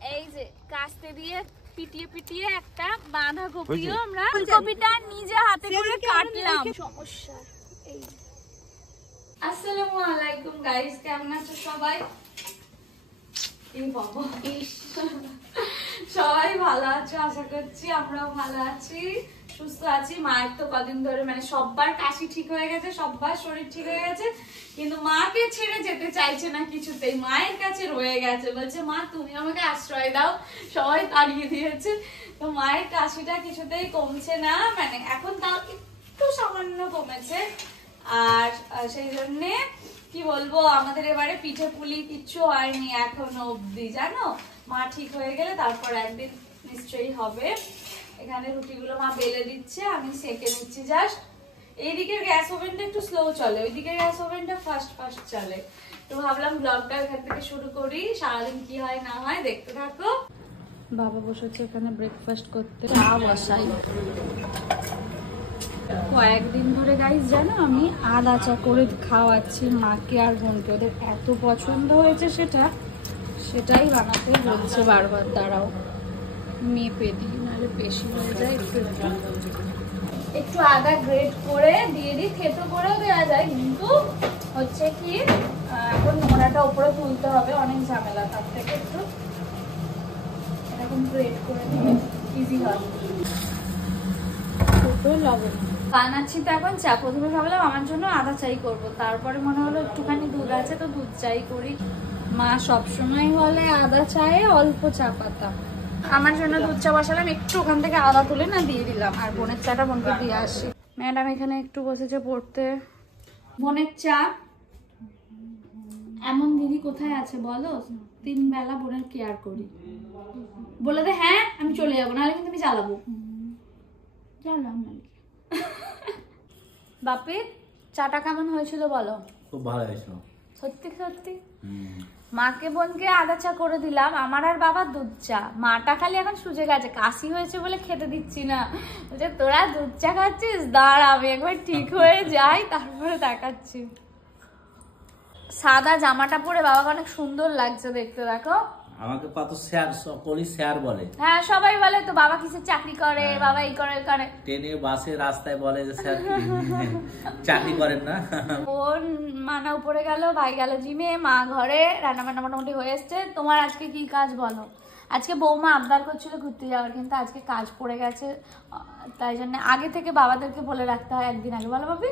এই যে কাস্তে দিয়ে পিটিয়ে পিটিয়ে একটা বাঁধাকপিও আমরা ফুলকপিটা নিজে হাতে করে কাটলাম। সমস্যা এই। আসসালামু আলাইকুম গাইস, কেমন আছো সবাই? সবাই ভালো আছো আশা করছি, আমরাও ভালো আছি, সুস্থ আছি। মায়ের তো কদিন ধরে মানে সবার কাশি ঠিক হয়ে গেছে, সবার শরীর ঠিক হয়ে গেছে, কিন্তু মাকে ছেড়ে যেতে চাইছে না কিছুতেই, মায়ের কাছে রয়ে গেছে, বলছে মা তুমি আমাকে আশ্রয় দাও। সবাই তাড়িয়ে দিয়েছে, তো মায়ের কাশিটা কিছুতেই কমছে না, মানে এখন তাও একটু সামান্য কমেছে। আর সেই জন্যে কি বলবো, আমাদের এবারে পিঠে পুলি কিচ্ছু হয়নি এখনো অব্দি, জানো। মা ঠিক হয়ে গেলে তারপর একদিন নিশ্চয়ই হবে। এখানে রুটিগুলো মা বেলে দিচ্ছে, আমি সেঁকে নিচ্ছি জাস্ট। এইদিকের গ্যাস ওভেনটা একটু স্লো চলে, ওইদিকের গ্যাস ওভেনটা ফাস্ট ফাস্ট চলে। তো ভাবলাম ব্লগটা এখান থেকে শুরু করি, সারাদিন কি হয় না হয় দেখতে থাকো। বাবা বসেছে এখানে ব্রেকফাস্ট করতে, চা বসাই। কয়েকদিন ধরে গাইস জানো আমি আদা চা করে খাওয়াচ্ছি মাকে আর বোনকে, ওদের এত পছন্দ হয়েছে সেটাই বানাতে বলছে বারবার, দাঁড়াও মেপে দিই নাহলে বেশি হয়ে যায়। একটু আদা গ্রেট করে দিয়ে দিই, থেতো করেও দেওয়া যায়, কিন্তু হচ্ছে কি এখন মোড়াটা উপরে তুলতে হবে, অনেক ঝামেলা, তার থেকে একটু এরকম গ্রেট করে দিলে ইজি হয়। লবণ বানাচ্ছি তো এখন চা। প্রথমে ভাবলাম আমার জন্য আদা চাই করব, তারপরে মনে হলো একটুখানি দুধ আছে তো দুধ চাই করি। মা সবসময় বলে আদা চায়ে অল্প চা পাতা, আমার জন্য দুধ চা বসালাম, একটু ওখান থেকে আদা তুলে না দিয়ে দিলাম, আর বোনের চাটা বোনকে দিয়ে আসি। ম্যাডাম এখানে একটু বসেছে পড়তে। বোনের চা। এমন দিদি কোথায় আছে বলো, 3 বেলা বোনের কেয়ার করি, বলে দে হ্যাঁ আমি চলে যাবো, নাহলে কিন্তু আমি জ্বালাবো। বাপি চাটা কেমন হয়েছিল বলো? খুব ভালো হয়েছিল সত্যি সত্যি। মাকে বোনকে আদা চা করে দিলাম, আমার আর বাবা দুধ চা। মাটা খালি এখন সুজে গেছে, কাশি হয়েছে বলে খেতে দিচ্ছি না, বলছে তোরা দুধ চা খাচ্ছিস, দাঁড়া আমি একবার ঠিক হয়ে যাই তারপরে দেখাচ্ছি। সাদা জামাটা পরে বাবাকে অনেক সুন্দর লাগছে দেখতে, দেখো। আমাকে কত স্যার সকলই স্যার বলে। হ্যাঁ সবাই বলে তো বাবা কিসের চাকরি করে, বাবা এই করে করে, ট্রেনে বাসে রাস্তায় বলে যে স্যার চাকরি করেন না। বোন মানা উপরে গেল, ভাই গেল জিমে, মা ঘরে, রান্না বান্না মোটামুটি হয়ে এসছে। তোমার আজকে কি কাজ বলো? আজকে বৌমা আবদার করছিল ঘুরতে যাওয়ার, কিন্তু আজকে কাজ পড়ে গেছে, তাই জন্য আগে থেকে বাবাদেরকে বলে রাখতে হয় একদিন আগে, বলো ভাবি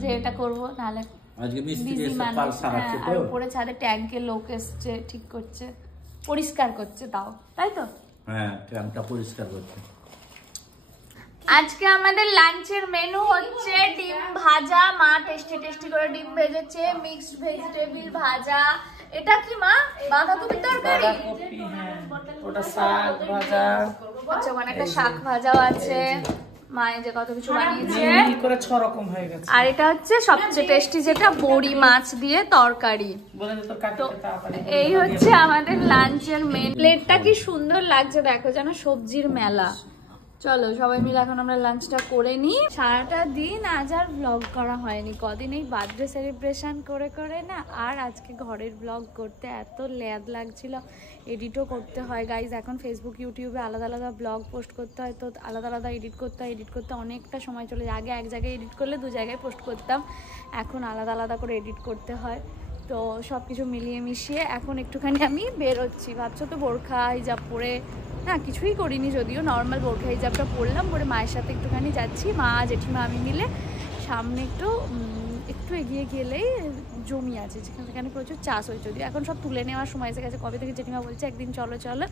যে এটা করবো, নাহলে আজকে মিস্ত্রি এসে পাল সারাচ্ছে তো। আর উপরে ছাদে ট্যাঙ্কে লোক এসছে, ঠিক করছে, পরিষ্কার করছে, তাও তাই তো। হ্যাঁ ট্যাঙ্কটা পরিষ্কার করছে। আজকে আমাদের লাঞ্চের মেনু হচ্ছে ডিম ভাজা, মা টেস্টি টেস্টি করে ডিম ভেজেছে, মিক্সড ভেজিটেবল ভাজা। এটা কি মা? বাঁধাকপির তরকারি, ওটা শাক ভাজা, আচ্ছা ওখানে একটা শাক ভাজাও আছে, মায়ে যে কত কিছু বানিয়েছে, করে 6 রকম হয়ে গেছে। আর এটা হচ্ছে সবচেয়ে টেস্টি যেটা বড়ি মাছ দিয়ে তরকারি। তো এই হচ্ছে আমাদের লাঞ্চের মেন। প্লেটটা কি সুন্দর লাগছে দেখো, যেন সবজির মেলা। চলো সবাই মিলে এখন আমরা লাঞ্চটা করে নিই। সারাটা দিন আজ আর ব্লগ করা হয়নি, কদিন এই বার্থডে সেলিব্রেশন করে করে না, আর আজকে ঘরের ব্লগ করতে এত ল্যাদ লাগছিল, এডিটও করতে হয় গাইজ। এখন ফেসবুক ইউটিউবে আলাদা আলাদা ব্লগ পোস্ট করতে হয়, তো আলাদা আলাদা এডিট করতে অনেকটা সময় চলে যায়। আগে এক জায়গায় এডিট করলে 2 জায়গায় পোস্ট করতাম, এখন আলাদা আলাদা করে এডিট করতে হয়। তো সব কিছু মিলিয়ে মিশিয়ে এখন একটুখানি আমি বেরোচ্ছি। ভাবছো তো বোরখা হিজাব পরে, না কিছুই করিনি যদিও, নর্মাল বোরখা হিজাবটা পরলাম, পরে মায়ের সাথে একটুখানি যাচ্ছি, মা জেঠিমা আমি মিলে। সামনে একটু এগিয়ে গেলেই জমি আছে, যেখানে প্রচুর চাষ হয়েছে, যদিও এখন সব তুলে নেওয়ার সময় এসে গেছে। কবে থেকে জেঠিমা বলছে একদিন চলো চলো,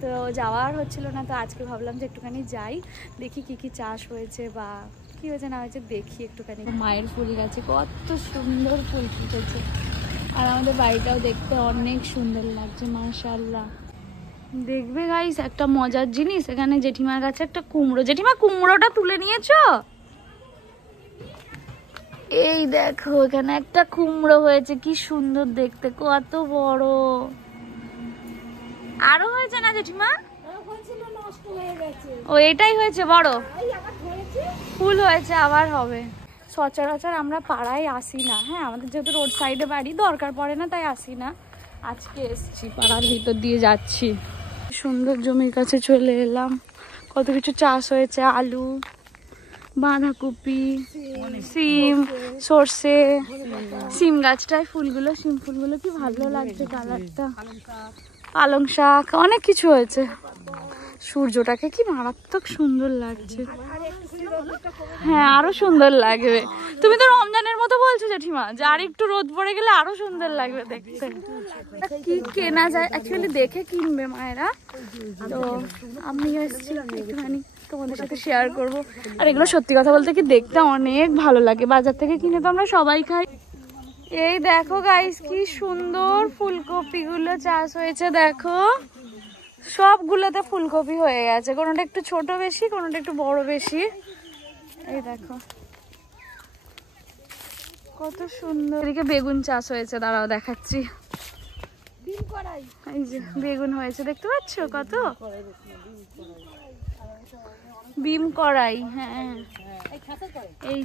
তো যাওয়ার হচ্ছিল না, তো আজকে ভাবলাম যে একটুখানি যাই, দেখি কি কি চাষ হয়েছে বা কি হয়েছে না হয়েছে দেখি একটুখানি। মায়ের ফুল গাছে কত সুন্দর ফুল ফুটেছে, আর আমাদের বাড়িটাও দেখতে অনেক সুন্দর লাগছে মাশাআল্লাহ। দেখবে গাইস একটা মজার জিনিস, এখানে জেঠিমার কাছে একটা কুমড়ো, জেঠিমা কুমড়োটা তুলে নিয়েছো? এই দেখো এখানে একটা কুমড়ো হয়েছে, কি সুন্দর দেখতে, কত বড়। আরো হয়েছে না জেঠিমা? ও এটাই হয়েছে বড়, ফুল হয়েছে, আবার হবে। সচরাচর আমরা পাড়ায় আসি না, হ্যাঁ আমাদের যেহেতু রোড সাইডে বাড়ি, দরকার পড়ে না তাই আসি না। আজকে এসছি, পাড়ার ভিতর দিয়ে যাচ্ছি। সুন্দর জমির কাছে চলে এলাম। কত কিছু চাষ হয়েছে, আলু, বাঁধাকপি, সিম, সর্ষে, সিম গাছটায় ফুলগুলো, সিম ফুলগুলো কি ভালো লাগছে কালারটা, পালং শাক, অনেক কিছু হয়েছে। সূর্যটাকে কি মারাত্মক সুন্দর লাগছে। হ্যাঁ, আরো সুন্দর লাগবে। তুমি তো রমজানের মতো বলছো জেঠিমা, যে আর একটু রোদ পড়ে গেলে আরো সুন্দর লাগবে দেখতে। কি কেনা যায় অ্যাকচুয়ালি, দেখে কিনবে মায়েরা, তো আমিও এসেছি একটুখানি তোমাদের সাথে শেয়ার করব। আর এগুলো সত্যি কথা বলতে কি দেখতে অনেক ভালো লাগে, বাজার থেকে কিনে তো আমরা সবাই খাই। এই দেখো গাইস, কি সুন্দর ফুলকপি গুলো চাষ হয়েছে, দেখো সবগুলোতে ফুলকপি হয়ে গেছে, কোনোটা একটু ছোট বেশি, কোনোটা একটু বড় বেশি। এই দেখো কত সুন্দর। এদিকে বেগুন চাষ হয়েছে, দাঁড়াও দেখাচ্ছি। এই যে বেগুন হয়েছে, দেখতে পাচ্ছ কত, বিম কড়াই। হ্যাঁ, এই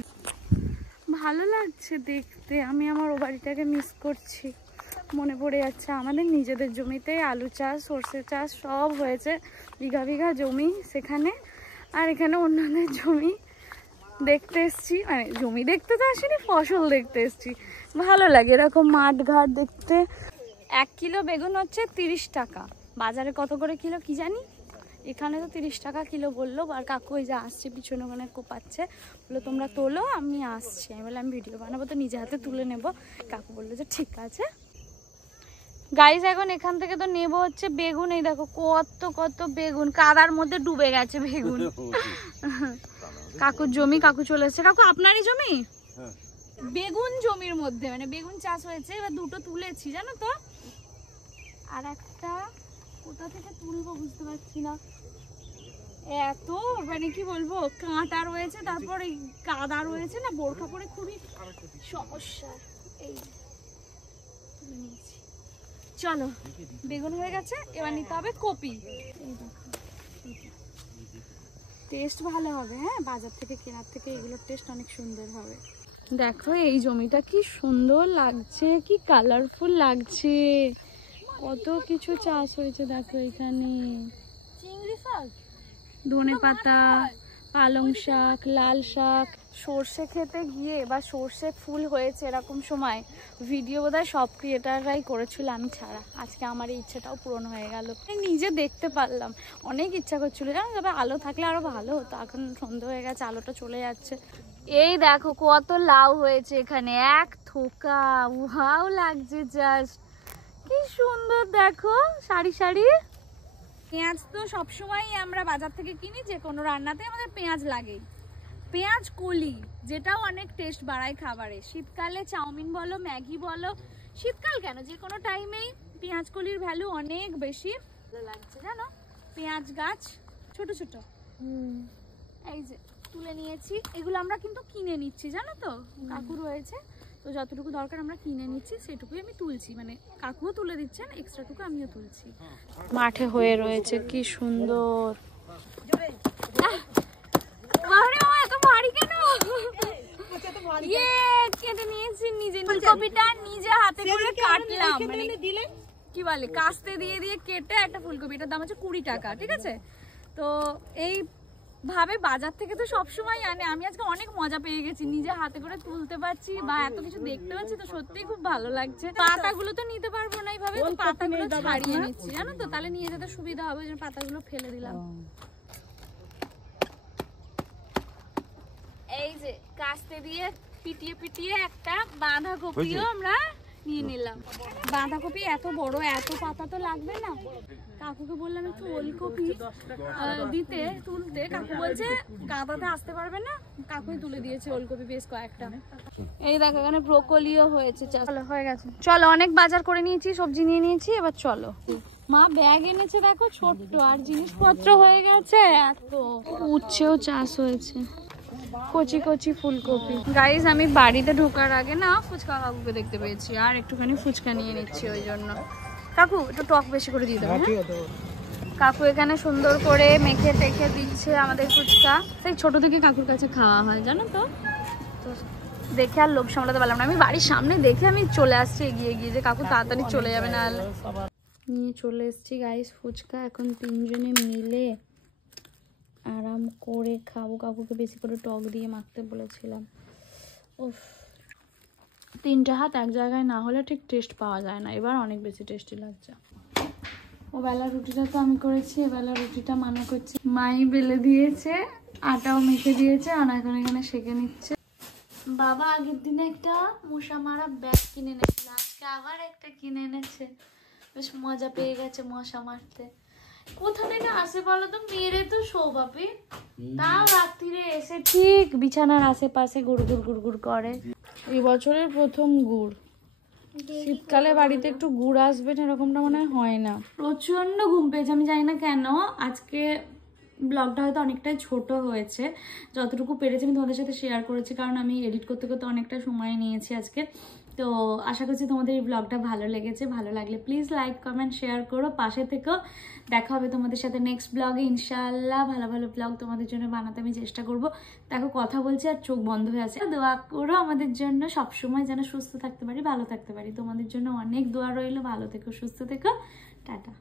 ভালো লাগছে দেখতে। আমি আমার ও বাড়িটাকে মিস করছি, মনে পড়ে যাচ্ছে। আমাদের নিজেদের জমিতে আলু চাষ, সর্ষে চাষ সব হয়েছে, বিঘা বিঘা জমি সেখানে। আর এখানে অন্যদের জমি দেখতে এসছি, মানে জমি দেখতে তো আসিনি, ফসল দেখতে এসছি। ভালো লাগে এরকম মাঠ ঘাট দেখতে। 1 কিলো বেগুন হচ্ছে 30 টাকা, বাজারে কত করে কিলো কি জানি, এখানে তো 30 টাকা কিলো বললো। আর কাকু ওই যে আসছে পিছনে, ওখানে কোপাচ্ছে, বললো তোমরা তোলো আমি আসছি। আমি বললাম ভিডিও বানাবো তো নিজে হাতে তুলে নেব। কাকু বললো যে ঠিক আছে। গাইস এখন এখান থেকে তো নেবো হচ্ছে বেগুন। এই দেখো কত কত বেগুন, কাদার মধ্যে ডুবে গেছে বেগুন। কাকুর জমি, কাকু চলে এসেছে। কাকু আপনারই জমি? বেগুন জমির মধ্যে মানে বেগুন চাষ হয়েছে, এবার দুটো তুলেছি জানো তো, আর একটা কোথা থেকে তুলবো বুঝতে পারছি না, এত মানে কি বলবো কাঁটা রয়েছে, তারপর এই কাদা রয়েছে না, বোরখা পরে খুবই সমস্যা। এই তুলে নিয়েছি, চলো বেগুন হয়ে গেছে, এবার নিতে হবে কপি। টেস্ট ভালো হবে, হ্যাঁ বাজার থেকে কেনার থেকে এগুলোর টেস্ট অনেক সুন্দর হবে। দেখো এই জমিটা কি সুন্দর লাগছে, কি কালারফুল লাগছে, কত কিছু চাষ হয়েছে। দেখো এখানে চিংড়ি শাক, ধনেপাতা, পালং শাক, লাল শাক। সর্ষে খেতে গিয়ে বা সর্ষে ফুল হয়েছে এরকম সময় ভিডিও বোধহয় সব ক্রিয়েটাররাই করেছিল, আমি ছাড়া। আজকে আমার এই ইচ্ছেটাও পূরণ হয়ে গেল, নিজে দেখতে পারলাম। অনেক ইচ্ছা করছিল জানো, তবে আলো থাকলে আরো ভালো হতো। এখন সন্ধ্যা হয়ে গেছে, আলোটা চলে যাচ্ছে। এই দেখো কত লাউ হয়েছে এখানে, এক থোকা, ওয়াও লাগছে জাস্ট, কি সুন্দর দেখো সারি সারি। পেঁয়াজ তো সবসময় আমরা বাজার থেকে কিনি, যে কোনো রান্নাতে আমাদের পেঁয়াজ লাগেই। পেঁয়াজ কলি, যেটাও অনেক টেস্ট বাড়ায় খাবারে। শীতকালে চাউমিন বলো, ম্যাগি বলো, শীতকাল কেন যে কোনো টাইমেই পেঁয়াজ কলির ভ্যালু অনেক বেশি। ভালো লাগছে জানো, পেঁয়াজ গাছ ছোট ছোট। এই যে তুলে নিয়েছি, এগুলো আমরা কিন্তু কিনে নিচ্ছি জানো তো, কাকু রয়েছে তো যতটুকু দরকার আমরা কিনে নিচ্ছি, সেটুকুই আমি তুলছি, মানে কাকুও তুলে দিচ্ছেন, এক্সট্রাটুকু আমিও তুলছি। মাঠে হয়ে রয়েছে, কি সুন্দর। এত ভারী কেন? ইয়ে কেটে নিয়েছি নিজে, ফুলকপিটা নিজে হাতে করে কাটলাম, মানে কি বলে কাস্তে দিয়ে দিয়ে কেটে একটা ফুলকপিটার দাম হচ্ছে 20 টাকা, ঠিক আছে। তো এই ভাবে বাজার থেকে তো সবসময় আনে, আমি আজকে অনেক মজা পেয়ে গেছি, নিজে হাতে করে তুলতে পারছি বা এত কিছু দেখতে পাচ্ছি, তো সত্যিই খুব ভালো লাগছে। পাতাগুলো তো নিতে পারবো না এইভাবে, তো পাতাগুলো ছাড়িয়ে নিচ্ছি জানো তো, তাহলে নিয়ে যেতে সুবিধা হবে, যে পাতাগুলো ফেলে দিলাম। এই যে কাস্তে দিয়ে পিটিয়ে পিটিয়ে একটা বাঁধাকপিও আমরা নিয়ে নিলাম। বাঁধাকপি এত বড়, এত পাতা তো লাগবে না। কাকুকে বললাম একটু ওলকপি দিতে তুলতে, কাকু বলছে কাঁদাতে আসতে পারবে না, কাকুই তুলে দিয়েছে ওলকপি বেশ কয়েকটা। এই দেখো এখানে ব্রোকলিও হয়েছে, চলো হয়ে গেছে। চলো অনেক বাজার করে নিয়েছি, সবজি নিয়ে নিয়েছি, এবার চলো। মা ব্যাগ এনেছে দেখো ছোট্ট, আর জিনিসপত্র হয়ে গেছে এত। উচ্ছেও চাষ হয়েছে, কচি কচি ফুলকপি। গাইস আমি বাড়িতে ঢোকার আগে না ফুচকা কাকুকে দেখতে পেয়েছি, আর একটুখানি ফুচকা নিয়ে নিচ্ছি ওই জন্য। কাকু একটু টক বেশি করে দিয়ে দেবো। কাকু এখানে সুন্দর করে মেখে টেখে দিচ্ছে আমাদের ফুচকা। সেই ছোট থেকে কাকুর কাছে খাওয়া হয় জানো তো, তো দেখে আর লোভ সামলাতে পারলাম না। আমি বাড়ির সামনে দেখে আমি চলে আসছি এগিয়ে গিয়ে, যে কাকু তাড়াতাড়ি চলে যাবে না। নিয়ে চলে এসেছি গাইস ফুচকা। এখন তিনজনে মিলে আরাম করে খাবো। কাকুকে বেশি করে টক দিয়ে মাখতে বলেছিলাম। উফ, 3টে হাত এক জায়গায় না হলে ঠিক টেস্ট পাওয়া যায় না। এবার অনেক বেশি টেস্টি লাগছে। ও বেলা রুটিটা তো আমি করেছি, এবেলা রুটিটা মানা করছি। মাই বেলে দিয়েছে, আটাও মেখে দিয়েছে, আর এখন এখানে সেঁকে নিচ্ছে। বাবা আগের দিনে একটা মশা মারা ব্যাগ কিনে এনেছিল, আজকে আবার একটা কিনে এনেছে। বেশ মজা পেয়ে গেছে মশা মারতে। কোথা থেকে আসে বলো তো, মেরে তো শো বাপি, তাও রাত্রিরে এসে ঠিক বিছানার আশেপাশে গুড়গুড় গুড়গুড় করে। এই বছরের প্রথম গুড়। শীতকালে বাড়িতে একটু গুড় আসবে না এরকমটা মনে হয় না। প্রচন্ড ঘুম পেয়েছে, আমি জানি না কেন। আজকে ব্লগটা হয়তো অনেকটাই ছোট হয়েছে, যতটুকু পেরেছি আমি তোমাদের সাথে শেয়ার করেছি, কারণ আমি এডিট করতে করতে অনেকটা সময় নিয়েছি আজকে। তো আশা করছি তোমাদের এই ব্লগটা ভালো লেগেছে। ভালো লাগলে প্লিজ লাইক কমেন্ট শেয়ার করো, পাশে থেকেও। দেখা হবে তোমাদের সাথে নেক্সট ব্লগে ইনশাআল্লাহ। ভালো ভালো ব্লগ তোমাদের জন্য বানাতে আমি চেষ্টা করব। দেখো কথা বলছি আর চোখ বন্ধ হয়ে আছে। দোয়া করো আমাদের জন্য, সবসময় যেন সুস্থ থাকতে পারি, ভালো থাকতে পারি। তোমাদের জন্য অনেক দোয়া রইলো। ভালো থেকো, সুস্থ থেকো, টাটা।